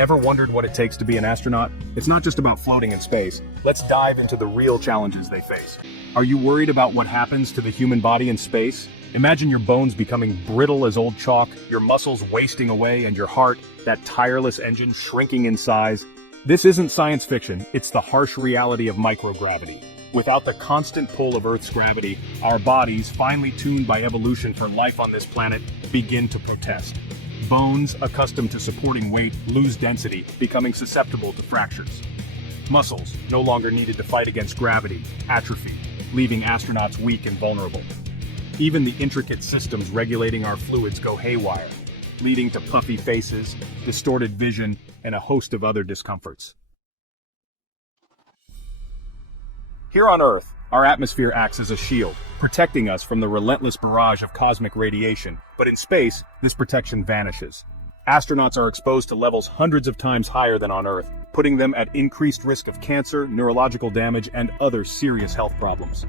Ever wondered what it takes to be an astronaut? It's not just about floating in space. Let's dive into the real challenges they face. Are you worried about what happens to the human body in space? Imagine your bones becoming brittle as old chalk, your muscles wasting away, and your heart, that tireless engine, shrinking in size. This isn't science fiction, it's the harsh reality of microgravity. Without the constant pull of Earth's gravity, our bodies, finely tuned by evolution for life on this planet, begin to protest. Bones, accustomed to supporting weight, lose density, becoming susceptible to fractures. Muscles, no longer needed to fight against gravity, atrophy, leaving astronauts weak and vulnerable. Even the intricate systems regulating our fluids go haywire, leading to puffy faces, distorted vision, and a host of other discomforts. Here on Earth, our atmosphere acts as a shield, protecting us from the relentless barrage of cosmic radiation. But in space, this protection vanishes. Astronauts are exposed to levels hundreds of times higher than on Earth, putting them at increased risk of cancer, neurological damage, and other serious health problems.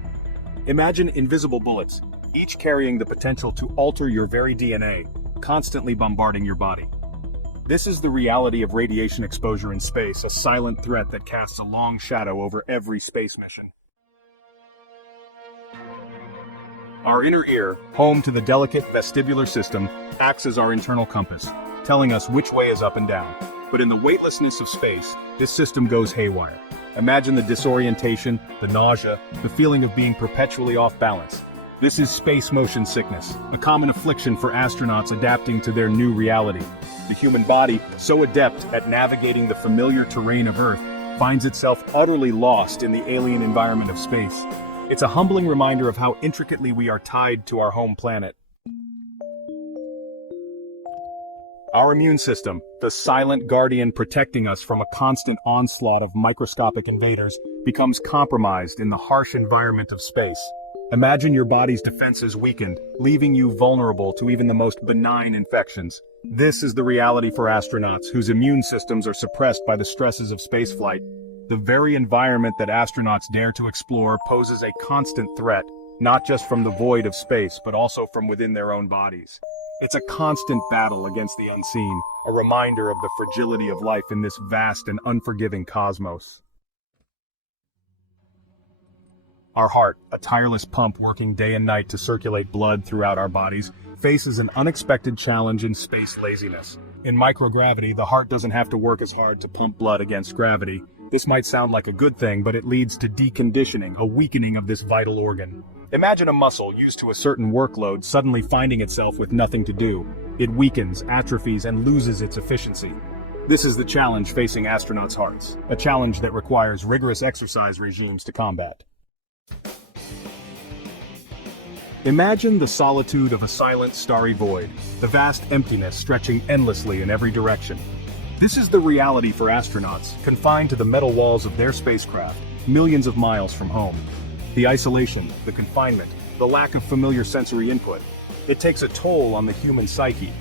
Imagine invisible bullets, each carrying the potential to alter your very DNA, constantly bombarding your body. This is the reality of radiation exposure in space, a silent threat that casts a long shadow over every space mission. Our inner ear, home to the delicate vestibular system, acts as our internal compass, telling us which way is up and down. But in the weightlessness of space, this system goes haywire. Imagine the disorientation, the nausea, the feeling of being perpetually off balance. This is space motion sickness, a common affliction for astronauts adapting to their new reality. The human body, so adept at navigating the familiar terrain of Earth, finds itself utterly lost in the alien environment of space. It's a humbling reminder of how intricately we are tied to our home planet. Our immune system, the silent guardian protecting us from a constant onslaught of microscopic invaders, becomes compromised in the harsh environment of space. Imagine your body's defenses weakened, leaving you vulnerable to even the most benign infections. This is the reality for astronauts whose immune systems are suppressed by the stresses of spaceflight. The very environment that astronauts dare to explore poses a constant threat, not just from the void of space, but also from within their own bodies. It's a constant battle against the unseen, a reminder of the fragility of life in this vast and unforgiving cosmos. Our heart, a tireless pump working day and night to circulate blood throughout our bodies, faces an unexpected challenge in space laziness. In microgravity, the heart doesn't have to work as hard to pump blood against gravity. This might sound like a good thing, but it leads to deconditioning, a weakening of this vital organ. Imagine a muscle used to a certain workload suddenly finding itself with nothing to do. It weakens, atrophies, and loses its efficiency. This is the challenge facing astronauts' hearts, a challenge that requires rigorous exercise regimes to combat. Imagine the solitude of a silent, starry void, the vast emptiness stretching endlessly in every direction. This is the reality for astronauts, confined to the metal walls of their spacecraft, millions of miles from home. The isolation, the confinement, the lack of familiar sensory input. It takes a toll on the human psyche.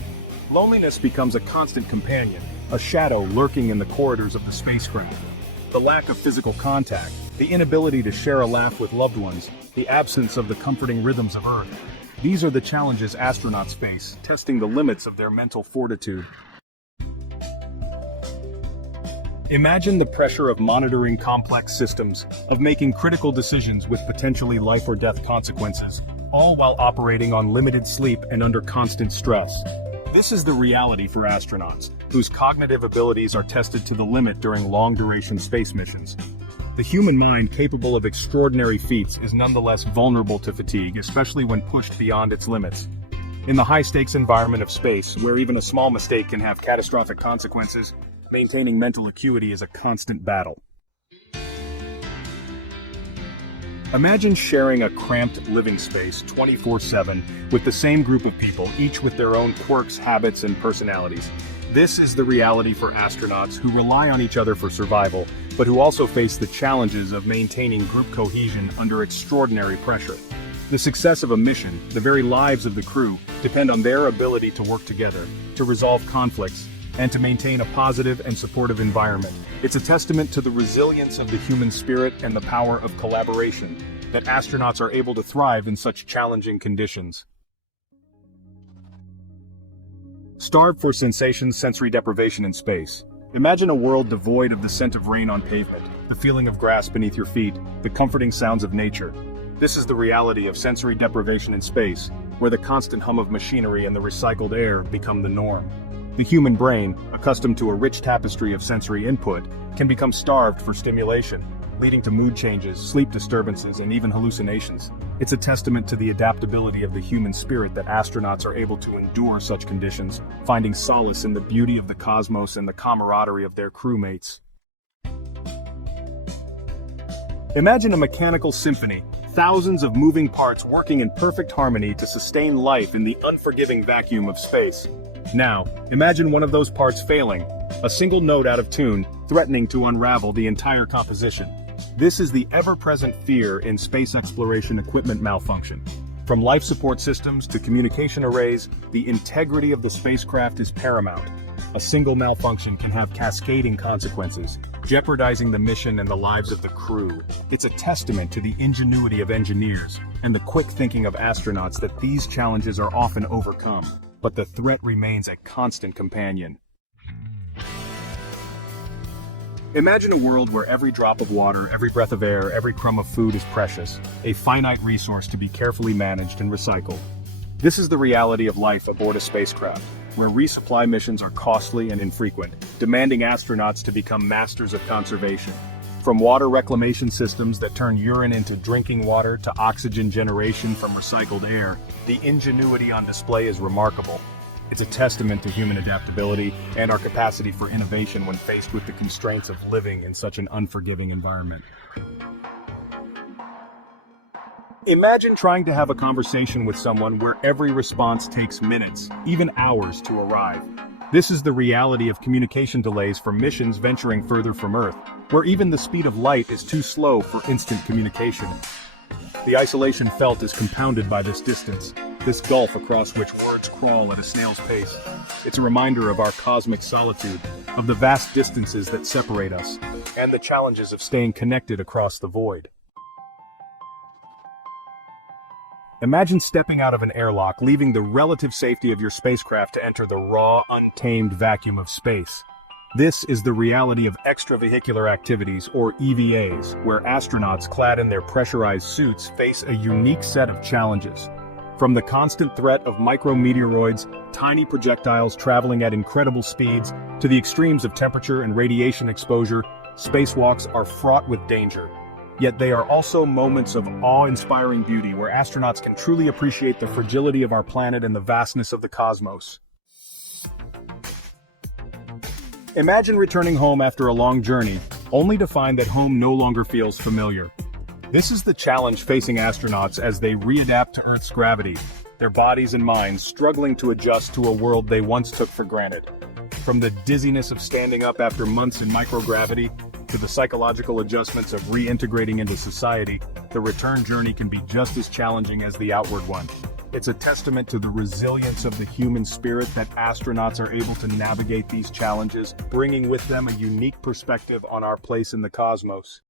Loneliness becomes a constant companion, a shadow lurking in the corridors of the spacecraft. The lack of physical contact, the inability to share a laugh with loved ones, the absence of the comforting rhythms of Earth. These are the challenges astronauts face, testing the limits of their mental fortitude. Imagine the pressure of monitoring complex systems, of making critical decisions with potentially life or death consequences, all while operating on limited sleep and under constant stress. This is the reality for astronauts, whose cognitive abilities are tested to the limit during long-duration space missions. The human mind, capable of extraordinary feats, is nonetheless vulnerable to fatigue, especially when pushed beyond its limits. In the high-stakes environment of space, where even a small mistake can have catastrophic consequences, maintaining mental acuity is a constant battle. Imagine sharing a cramped living space 24/7 with the same group of people, each with their own quirks, habits, and personalities. This is the reality for astronauts who rely on each other for survival, but who also face the challenges of maintaining group cohesion under extraordinary pressure. The success of a mission, the very lives of the crew, depend on their ability to work together, to resolve conflicts, and to maintain a positive and supportive environment. It's a testament to the resilience of the human spirit and the power of collaboration that astronauts are able to thrive in such challenging conditions. Starved for sensations, sensory deprivation in space. Imagine a world devoid of the scent of rain on pavement, the feeling of grass beneath your feet, the comforting sounds of nature. This is the reality of sensory deprivation in space, where the constant hum of machinery and the recycled air become the norm. The human brain, accustomed to a rich tapestry of sensory input, can become starved for stimulation, leading to mood changes, sleep disturbances, and even hallucinations. It's a testament to the adaptability of the human spirit that astronauts are able to endure such conditions, finding solace in the beauty of the cosmos and the camaraderie of their crewmates. Imagine a mechanical symphony, thousands of moving parts working in perfect harmony to sustain life in the unforgiving vacuum of space. Now, imagine one of those parts failing, a single note out of tune, threatening to unravel the entire composition. This is the ever-present fear in space exploration equipment malfunction. From life support systems to communication arrays, the integrity of the spacecraft is paramount. A single malfunction can have cascading consequences, jeopardizing the mission and the lives of the crew. It's a testament to the ingenuity of engineers and the quick thinking of astronauts that these challenges are often overcome, but the threat remains a constant companion. Imagine a world where every drop of water, every breath of air, every crumb of food is precious, a finite resource to be carefully managed and recycled. This is the reality of life aboard a spacecraft, where resupply missions are costly and infrequent, demanding astronauts to become masters of conservation. From water reclamation systems that turn urine into drinking water to oxygen generation from recycled air, the ingenuity on display is remarkable. It's a testament to human adaptability and our capacity for innovation when faced with the constraints of living in such an unforgiving environment. Imagine trying to have a conversation with someone where every response takes minutes, even hours to arrive. This is the reality of communication delays for missions venturing further from Earth, where even the speed of light is too slow for instant communication. The isolation felt is compounded by this distance, this gulf across which words crawl at a snail's pace. It's a reminder of our cosmic solitude, of the vast distances that separate us, and the challenges of staying connected across the void. Imagine stepping out of an airlock, leaving the relative safety of your spacecraft to enter the raw, untamed vacuum of space. This is the reality of extravehicular activities, or EVAs, where astronauts clad in their pressurized suits face a unique set of challenges. From the constant threat of micrometeoroids, tiny projectiles traveling at incredible speeds, to the extremes of temperature and radiation exposure, spacewalks are fraught with danger. Yet they are also moments of awe-inspiring beauty where astronauts can truly appreciate the fragility of our planet and the vastness of the cosmos. Imagine returning home after a long journey, only to find that home no longer feels familiar. This is the challenge facing astronauts as they readapt to Earth's gravity, their bodies and minds struggling to adjust to a world they once took for granted. From the dizziness of standing up after months in microgravity, to the psychological adjustments of reintegrating into society, the return journey can be just as challenging as the outward one. It's a testament to the resilience of the human spirit that astronauts are able to navigate these challenges, bringing with them a unique perspective on our place in the cosmos.